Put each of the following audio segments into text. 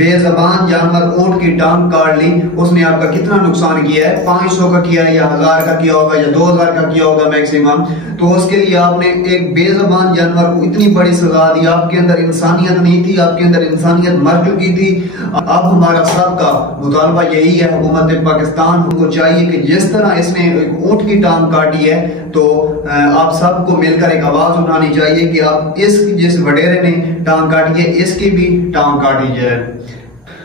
بے زبان جانور اونٹ کی ٹانگ کاٹ لی، اس نے آپ کا کتنا نقصان کیا ہے؟ 500 کا کیا ہے یا 1000 کا کیا ہوگا یا 2000 کا کیا ہوگا میکسیمم. تو اس کے لیے آپ نے ایک بے زبان جانور کو اتنی بڑی سزا دی. آپ کے اندر انسانیت نہیں تھی، آپ کے اندر انسانیت مر چکی تھی. اب ہمارا سب کا مطالبہ یہی ہے، حکومت پاکستان کو چاہیے کہ جس طرح اس نے ایک اونٹ کی ٹانگ کاٹی ہے تو آپ سب کو مل کر ایک آواز اٹھانی چاہیے کہ آپ جس وڈیرے نے ٹانگ کاٹی ہے اس کی بھی ٹانگ کاٹی جائے.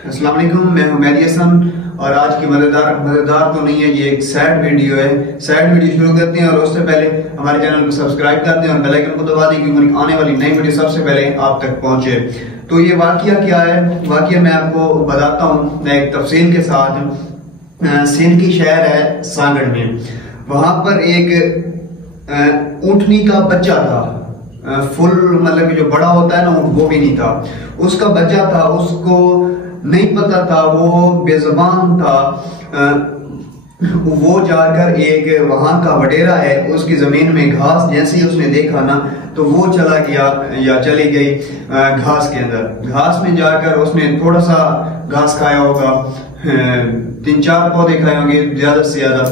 السلام علیکم، میں ہوں مہدی حسن اور آج کی مزیدار تو نہیں ہے، یہ ایک سیڈ ویڈیو ہے. سیڈ ویڈیو شروع کرتے ہیں اور اس سے پہلے ہمارے چینل کو سبسکرائب کر دیں اور بیل آئیکن کو دبا دیں کیونکہ آنے والی نئی ویڈیو سب سے پہلے آپ تک پہنچے. تو یہ واقعہ کیا ہے؟ واقعہ میں آپ کو بتاتا ہوں ایک تفصیل کے ساتھ. سندھ کی شہر ہے سانگڑ میں، وہاں پر ایک اونٹنی کا بچہ تھا، فل مطلب جو بڑا ہوتا ہے نا وہ بھی نہیں تھا، اس کا بچہ تھا. اس کو نہیں پتا تھا، وہ بے زبان تھا. وہ جا کر ایک وہاں کا وڈیرا ہے، اس کی زمین میں گھاس جیسے ہی اس نے دیکھا نا تو وہ چلا گیا یا چلی گئی گھاس کے اندر. گھاس میں جا کر اس نے تھوڑا سا گھاس کھایا ہوگا، 3-4 پودے کھائے ہوں گے زیادہ سے زیادہ.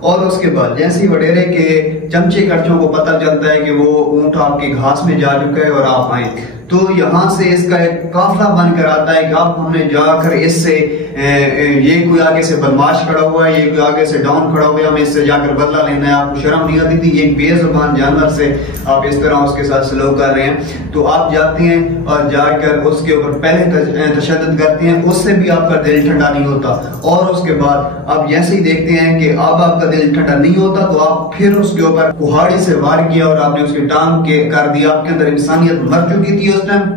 اور اس کے بعد جیسے ہی وڈیرے کے چمچے کڑچوں کو پتہ چلتا ہے کہ وہ اونٹ آپ کے گھاس میں جا چکا ہے اور آپ آئیں، تو یہاں سے اس کا ایک قافلہ بن کر آتا ہے کہ اب ہم نے جا کر اس سے یہ کوئی آگے سے بدماش کھڑا ہوا ہے، یہ کوئی آگے سے ڈاؤن کھڑا ہوا ہے، ہمیں اس سے جا کر بدلہ لینا ہے. آپ کو شرم نہیں آتی تھی؟ ایک بے زبان جانور سے آپ اس طرح اس کے ساتھ سلوک کر رہے ہیں. تو آپ جاتے ہیں اور جا کر اس کے اوپر پہلے تشدد کرتے ہیں، اس سے بھی آپ کا دل ٹھنڈا نہیں ہوتا. اور اس کے بعد آپ جیسے ہی دیکھتے ہیں کہ اب آپ کا دل ٹھنڈا نہیں ہوتا تو آپ پھر اس کے اوپر کہاڑی سے وار کیا اور آپ نے اس کی ٹانگ کر دیا. آپ کے اندر انسانیت مر چکی تھی اس ٹائم.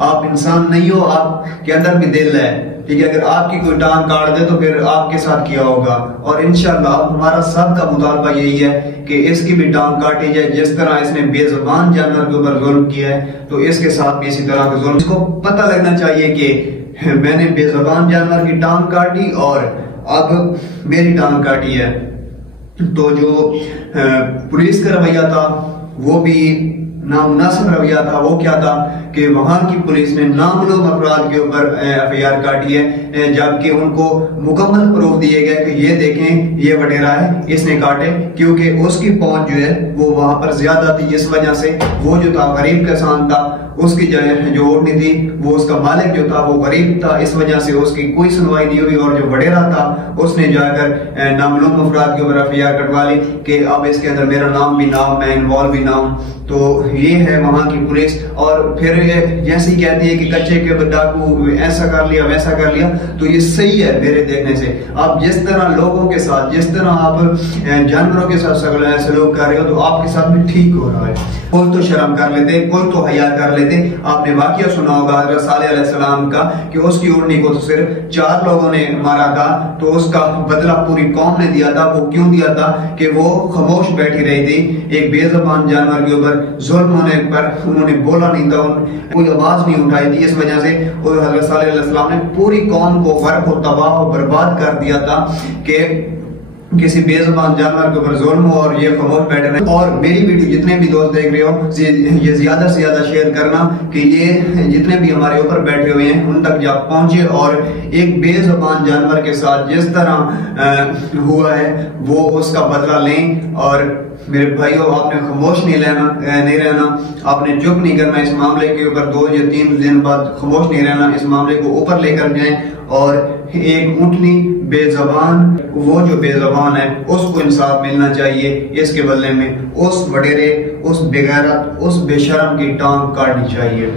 آپ انسان نہیں ہو، آپ کے اندر بھی دل ہے، ٹھیک ہے. اگر آپ کی کوئی ٹانگ کاٹ دے تو پھر آپ کے ساتھ کیا ہوگا. اور انشاءاللہ ہمارا سب کا مطالبہ یہی ہے کہ اس کی بھی ٹانگ کاٹی جائے. جس طرح اس نے بے زبان جانور کے اوپر ظلم کیا ہے تو اس کے ساتھ بھی اسی طرح کا ظلم. اس کو پتہ لگنا چاہیے کہ میں نے بے زبان جانور کی ٹانگ کاٹی اور اب میری ٹانگ کاٹی ہے. تو جو پولیس کا رویہ تھا وہ بھی نامناسب رویہ تھا. وہ کیا تھا کہ وہاں کی پولیس نے نامعلوم افراد کے اوپر FIR کاٹی ہے، جبکہ ان کو مکمل پروف دیے گئے کہ یہ دیکھیں یہ وڈیرا ہے، اس نے کاٹے. کیونکہ اس کی پہنچ جو ہے وہ وہاں پر زیادہ تھی، اس وجہ سے وہ جو تھا غریب کسان تھا، اس کی جو اونٹنی تھی وہ اس کا مالک جو تھا وہ غریب تھا، اس وجہ سے اس کی کوئی سنوائی نہیں ہوئی. اور جو وڈیرا تھا اس نے جا کر نامعلوم افراد کے اوپر FIR کٹوا لی کہ اب اس کے اندر میرا نام بھی نہ ہو، میں انوالو بھی نہ ہوں. تو یہ ہے وہاں کی پولیس. اور پھر جیسے ہی کہتی ہے کہ کچے کے ڈاکو ایسا کر لیا ویسا کر لیا، تو یہ صحیح ہے میرے دیکھنے سے. آپ جس طرح لوگوں کے ساتھ، جس طرح آپ جانوروں کے ساتھ سلوک کر رہے ہو تو آپ کے ساتھ بھی ٹھیک ہو رہا ہے. کوئی تو شرم کر لیتے، کوئی تو حیا کر لیتے. آپ نے واقعہ سنا ہوگا حضرت صالح علیہ السلام کا کہ اس کی اونٹنی کو تو صرف 4 لوگوں نے مارا تھا تو اس کا بدلہ پوری قوم نے دیا تھا. وہ کیوں دیا تھا؟ کہ وہ خاموش بیٹھی رہی تھی. ایک بے زبان جانور کے اوپر ظلم ہونے پر انہوں نے بولا نہیں تھا، کوئی آواز نہیں اٹھائی تھی. اس وجہ سے حضرت صالح علیہ السلام نے پوری قوم کو غرق و تباہ و برباد کر دیا تھا کہ کسی بے زبان جانور کے اوپر ظلم ہو اور یہ خاموش بیٹھے رہے. اور میری ویڈیو جتنے بھی دوست دیکھ رہے ہو یہ زیادہ سے زیادہ شیئر کرنا کہ یہ جتنے بھی ہمارے اوپر بیٹھے ہوئے ہیں ان تک جا پہنچے اور ایک بے زبان جانور کے ساتھ جس طرح ہوا ہے وہ اس کا بدلہ لیں. اور میرے بھائیوں، آپ نے خاموش نہیں رہنا، آپ نے چپ نہیں کرنا اس معاملے کے اوپر. 2 یا 3 دن بعد خاموش نہیں رہنا، اس معاملے کو اوپر لے کر جائیں. اور ایک اونٹنی بے زبان، وہ جو بے زبان ہے اس کو انصاف ملنا چاہیے. اس کے بدلے میں اس وڈیرے، اس بے غیرت، اس بے شرم کی ٹانگ کاٹنی چاہیے.